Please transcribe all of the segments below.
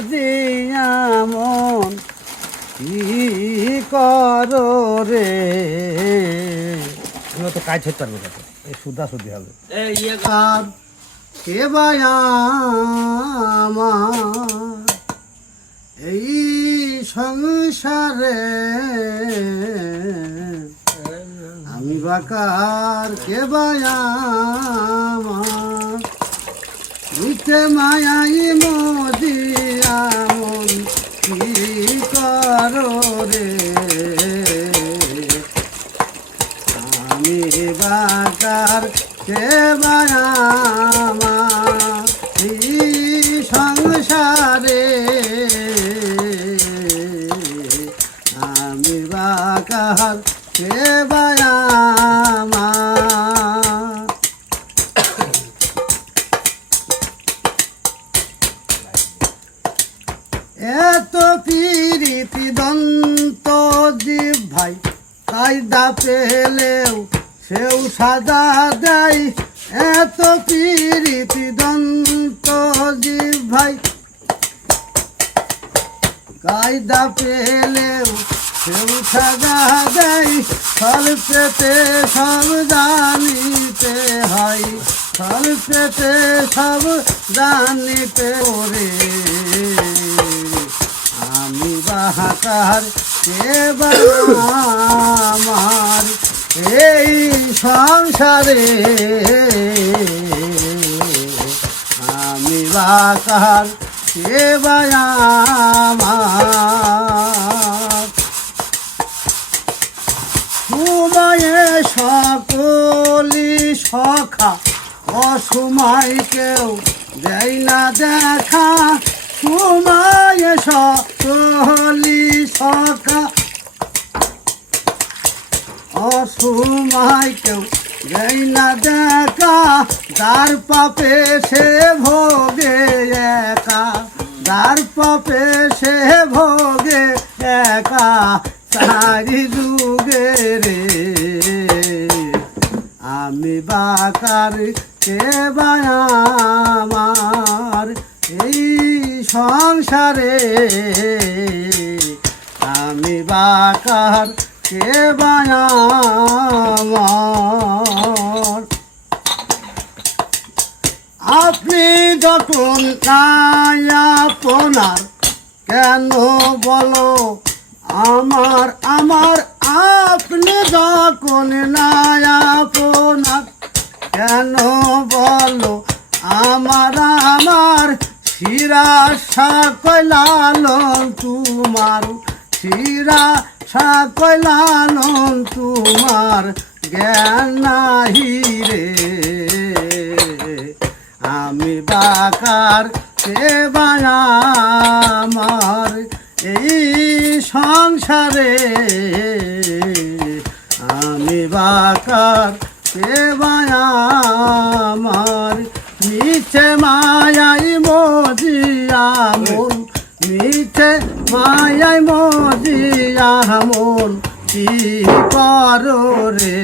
মজিয়া মন কি করো রে আমরা তো কাজ হতে পারবো কত এই সুদা সুদি হবে আর কে আমার এই সংসারে আমি বাকার কে আমার মিঠে মায়াই মজিয়া মন কি করো রে আমি বাকার কে আমার এই সংসারে আমি বাকার কে আমার এত পিরিতি দন্ত জীব ভাই কায়দা পেলেও সেও সাজা দেয় এত পিরিতি দন্ত জীব ভাই কায়দা পেলেও সেও সাজা দেয় ফল পেতে সব জানিতে হয় ফল পেতে সব জানিতে ওরে আমি বাহাকার কে আমার এই সংসারে আমি বাহাকার কে আমার সময়ে সকলি সখা অসময় কেউ দেয় না দেখা সময়ে সকলি সখা অসময় কেউ দেয় না দেখা যার পাপে সে ভোগে একা যার পাপে সে ভোগে একা চারি যুগে রে আমি বাকার কে আমার এই সংসারে আমি বাকার কে আমার আপনি যখন নাই আপনার কেন বলো আমার আমার আপনি যখন নাই আপনার কেন বলো আমার আমার শিরা সাকলালন তোমার শিরা সাকলালন তোমার জ্ঞান নাহি রে আমি বাকার কে আমার এই সংসারে আমি বাকার কে আমার মিছে মায়াই মজিয়া মন মিছে মায়াই মজিয়া মন কি করো রে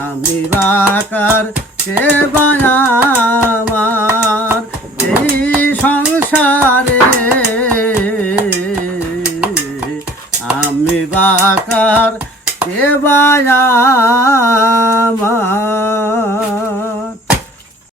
আমি বাকার কে আমার এই সংসারে আমি বাকার কে